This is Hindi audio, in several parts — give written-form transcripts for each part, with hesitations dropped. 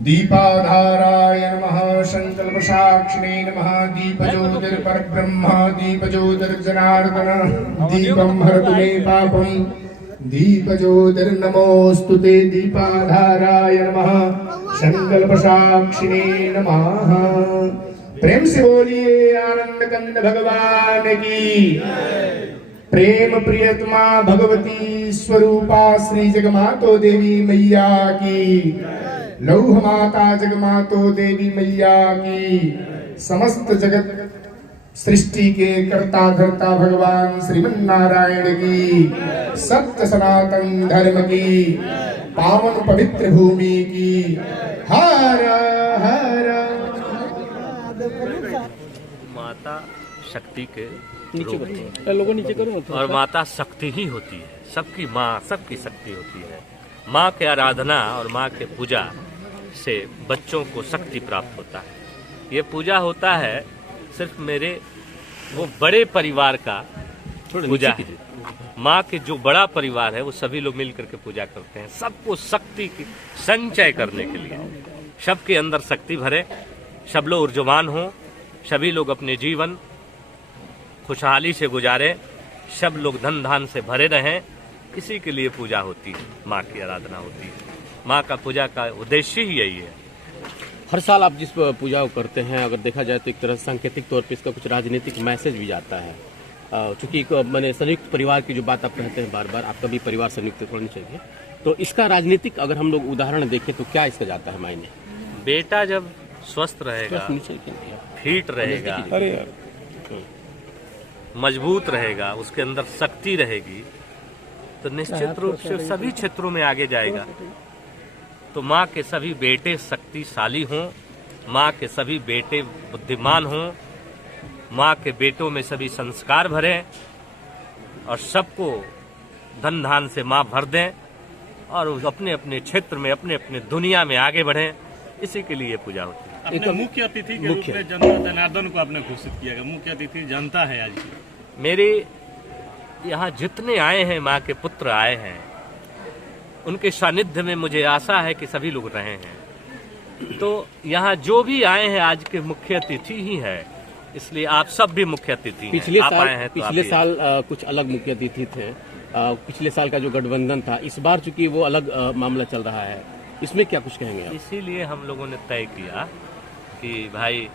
दीपाधाराय नमः संकल्प साक्षिणे नमः दीपज्योतिर्परब्रह्म दीपज्योतिर्जनार्दन दीपं हरतु मे पापं दीपज्योतिर्नमोस्तुते दीपाधाराय नमः संकल्प साक्षिणे नमः। प्रेम से बोलिए आनंद कंद भगवान की। प्रेम प्रियतमा भगवती स्वरूपा श्री जगमातो देवी मैया की। लौह माता जगमातो देवी मैया की। समस्त जगत सृष्टि के कर्ता धर्ता भगवान श्रीमन्नारायण की। सत्य सनातन धर्म की पावन पवित्र भूमि की। हर हर माता शक्ति के लोगों नीचे करो और माता शक्ति ही होती है। सबकी माँ सबकी शक्ति होती है। माँ के आराधना और माँ के पूजा से बच्चों को शक्ति प्राप्त होता है। ये पूजा होता है सिर्फ मेरे वो बड़े परिवार का पूजा है। माँ के जो बड़ा परिवार है वो सभी लोग मिल करके पूजा करते हैं। सबको शक्ति की संचय करने के लिए सबके अंदर शक्ति भरे, सब लोग ऊर्जवान हों, सभी लोग अपने जीवन खुशहाली से गुजारें, सब लोग धन धान से भरे रहें। इसी के लिए पूजा होती है, माँ की आराधना होती है। माँ का पूजा का उद्देश्य ही यही है। हर साल आप जिस पूजा को करते हैं, अगर देखा जाए तो एक तरह सांकेतिक तौर पे इसका कुछ राजनीतिक मैसेज भी जाता है। चूंकि मैंने संयुक्त परिवार की जो बात आप कहते हैं बार बार, आपका भी परिवार संयुक्त होना चाहिए, तो इसका राजनीतिक अगर हम लोग उदाहरण देखें तो क्या इसका जाता है मायने? बेटा जब स्वस्थ रहेगा, फिट रहेगा, मजबूत रहेगा, उसके अंदर शक्ति रहेगी, तो निश्चित रूप से सभी क्षेत्रों में आगे जाएगा। तो माँ के सभी बेटे शक्तिशाली हों, माँ के सभी बेटे बुद्धिमान हों, माँ के बेटों में सभी संस्कार भरें और सबको धन धान से माँ भर दें और अपने अपने क्षेत्र में अपने अपने दुनिया में आगे बढ़ें। इसी के लिए पूजा होती है। अपने मुख्य अतिथि के रूप में जनता जनार्दन को आपने घोषित किया है। मुख्य अतिथि जनता है आज की। मेरे यहाँ जितने आए हैं, माँ के पुत्र आए हैं, उनके सानिध्य में मुझे आशा है कि सभी लोग रहे हैं। तो यहाँ जो भी आए हैं आज के मुख्य अतिथि ही है, इसलिए आप सब भी मुख्य अतिथि हैं। पिछले साल कुछ अलग मुख्य अतिथि थे। पिछले साल का जो गठबंधन था, इस बार चूंकि वो अलग मामला चल रहा है, इसमें क्या कुछ कहेंगे आप? इसीलिए हम लोगों ने तय किया कि भाई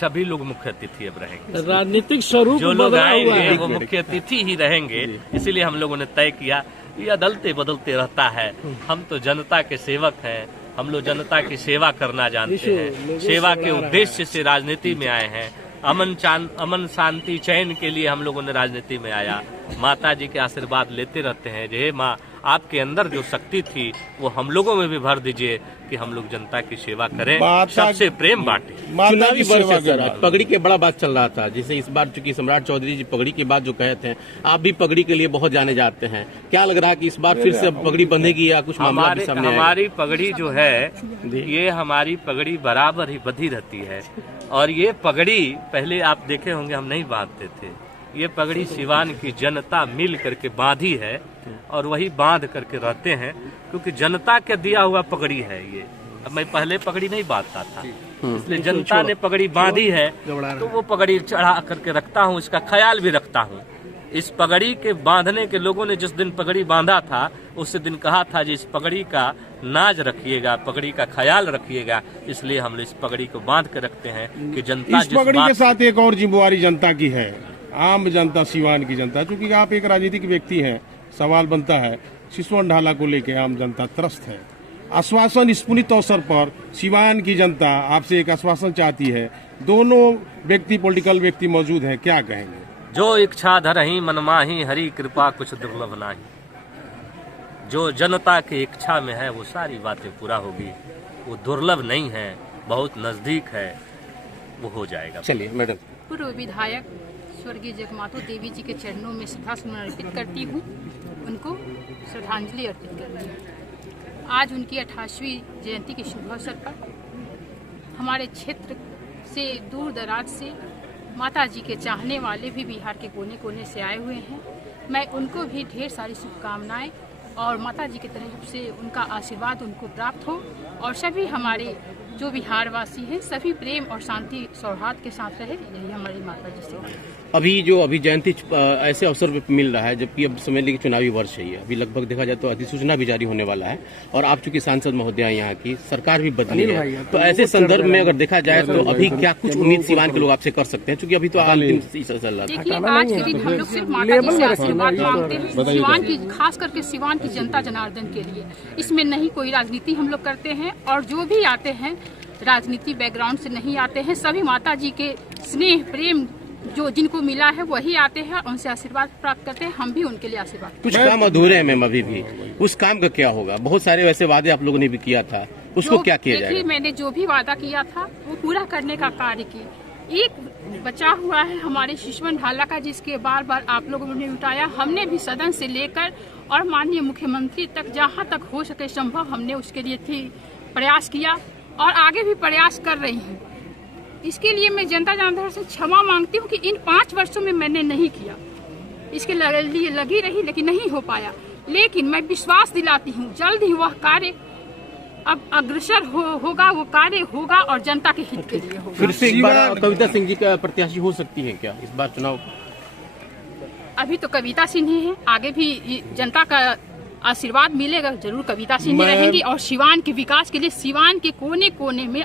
सभी लोग मुख्य अतिथि अब रहेंगे। राजनीतिक स्वरूप जो लोग आएंगे वो मुख्य अतिथि ही रहेंगे। इसीलिए हम लोगों ने तय किया। ये अदलते बदलते रहता है, हम तो जनता के सेवक हैं, हम लोग जनता की सेवा करना जानते हैं। सेवा के उद्देश्य से राजनीति में आए हैं। अमन शांति चैन के लिए हम लोगों ने राजनीति में आया। माता जी के आशीर्वाद लेते रहते हैं। हे माँ, आपके अंदर जो शक्ति थी वो हम लोगों में भी भर दीजिए कि हम लोग जनता की सेवा करें, सबसे प्रेम बांटे। चुनावी पगड़ी के बड़ा बात चल रहा था, जैसे इस बार चूंकि सम्राट चौधरी जी पगड़ी की बात जो कहे थे, आप भी पगड़ी के लिए बहुत जाने जाते हैं। क्या लग रहा है कि इस बार फिर से पगड़ी बंधेगी या कुछ मामला भी सामने? हमारी पगड़ी जो है, ये हमारी पगड़ी बराबर ही बंधी रहती है। और ये पगड़ी पहले आप देखे होंगे हम नहीं बांधते थे, ये पगड़ी सिवान की जनता मिल करके बांधी है और वही बांध करके रहते हैं, क्योंकि जनता के दिया हुआ पगड़ी है ये। अब मैं पहले पगड़ी नहीं बांधता था, इसलिए जनता ने पगड़ी बांधी है तो वो पगड़ी चढ़ा करके रखता हूँ, इसका ख्याल भी रखता हूँ। इस पगड़ी के बांधने के लोगों ने जिस दिन पगड़ी बांधा था उस दिन कहा था जी इस पगड़ी का नाज रखिएगा, पगड़ी का ख्याल रखिएगा, इसलिए हम इस पगड़ी को बांध के रखते हैं कि जनता इस पगड़ी के साथ एक और जिम्मेवारी जनता की है, आम जनता, सिवान की जनता। क्योंकि आप एक राजनीतिक व्यक्ति हैं, सवाल बनता है सिसवन ढाला को लेकर आम जनता त्रस्त है। आश्वासन इस पुनीत अवसर पर सिवान की जनता आपसे एक आश्वासन चाहती है, दोनों व्यक्ति पॉलिटिकल व्यक्ति मौजूद हैं, क्या कहेंगे? जो इच्छा धरही मनमाही, हरि कृपा कुछ दुर्लभ नाही। जो जनता की इच्छा में है वो सारी बातें पूरा होगी, वो दुर्लभ नहीं है, बहुत नजदीक है, वो हो जाएगा। चलिए मैडम। पूर्व विधायक स्वर्गीय जगमातो देवी जी के चरणों में श्रद्धासुमन अर्पित करती हूँ, उनको श्रद्धांजलि अर्पित करती हूँ। आज उनकी 88वीं जयंती के शुभ अवसर पर हमारे क्षेत्र से दूर दराज से माता जी के चाहने वाले भी बिहार के कोने कोने से आए हुए हैं। मैं उनको भी ढेर सारी शुभकामनाएं और माता जी की तरफ से उनका आशीर्वाद उनको प्राप्त हो और सभी हमारे जो बिहार वासी हैं सभी प्रेम और शांति सौहार्द के साथ रहे, यही हमारी माता जी से। अभी जयंती ऐसे अवसर पे मिल रहा है जबकि अब समझ लीजिए चुनावी वर्ष है, अभी लगभग देखा जाए तो अधिसूचना भी जारी होने वाला है और आप चूंकि सांसद महोदय यहाँ की सरकार भी बदली है, तो ऐसे संदर्भ में अगर देखा जाए तो अभी क्या कुछ उम्मीद सिवान के लोग आपसे कर सकते हैं, क्योंकि अभी तो अंतिम चल रहा है। देखिए, आज के दिन हम लोग सिर्फ माता जी से आशीर्वाद मांगते हैं, सिवान की, खास करके सिवान की जनता जनार्दन के लिए। इसमें नहीं कोई राजनीति हम लोग करते हैं और जो भी आते हैं राजनीति बैकग्राउंड से नहीं आते हैं, सभी माता जी के स्नेह प्रेम जो जिनको मिला है वही आते हैं, उनसे आशीर्वाद प्राप्त करते हैं। हम भी उनके लिए आशीर्वाद। कुछ काम अधूरे हैं मैम अभी भी, उस काम का क्या होगा? बहुत सारे वैसे वादे आप लोगों ने भी किया था, उसको क्या किया जाएगा? देखिए, मैंने जो भी वादा किया था वो पूरा करने का कार्य किया। एक बचा हुआ है हमारे सिसवन ढाला का, जिसके बार बार आप लोगों ने उठाया। हमने भी सदन से लेकर और माननीय मुख्यमंत्री तक जहाँ तक हो सके संभव हमने उसके लिए प्रयास किया और आगे भी प्रयास कर रही हूँ। इसके लिए मैं जनता जनार्दन से क्षमा मांगती हूँ कि इन 5 वर्षों में मैंने नहीं किया, इसके लिए लगी रही लेकिन नहीं हो पाया। लेकिन मैं विश्वास दिलाती हूँ जल्द ही वह कार्य अब अग्रसर होगा, वो कार्य होगा और जनता के हित के लिए होगा। फिर से एक बार कविता सिंह जी का प्रत्याशी हो सकती है क्या इस बार चुनाव? अभी तो कविता सिंह ही है, आगे भी जनता का आशीर्वाद मिलेगा, जरूर कविता सिंह ही रहेंगी। और सिवान के विकास के लिए, सिवान के कोने कोने में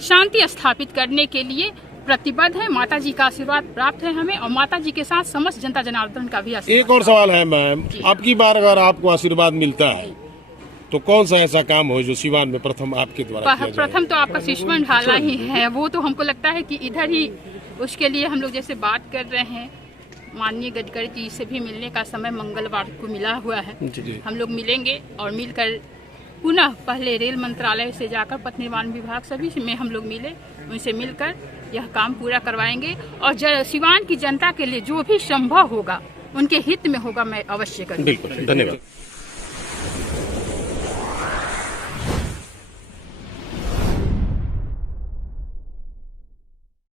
शांति स्थापित करने के लिए प्रतिबद्ध है। माता जी का आशीर्वाद प्राप्त है हमें और माता जी के साथ समस्त जनता जनार्दन का भी आशीर्वाद। एक और सवाल है मैम, आपकी बार अगर आपको आशीर्वाद मिलता है तो कौन सा ऐसा काम हो जो सिवान में प्रथम आपके द्वारा किया जाए? प्रथम तो आपका सिसवन ढाला ही है, वो तो हमको लगता है कि इधर ही उसके लिए हम लोग जैसे बात कर रहे हैं, माननीय गडकरी जी से भी मिलने का समय मंगलवार को मिला हुआ है। हम लोग मिलेंगे और मिलकर पुनः पहले रेल मंत्रालय से जाकर पथ निर्माण विभाग सभी में हम लोग मिले, उनसे मिलकर यह काम पूरा करवाएंगे और सिवान की जनता के लिए जो भी संभव होगा उनके हित में होगा, मैं अवश्य करूँगी। बिल्कुल, धन्यवाद।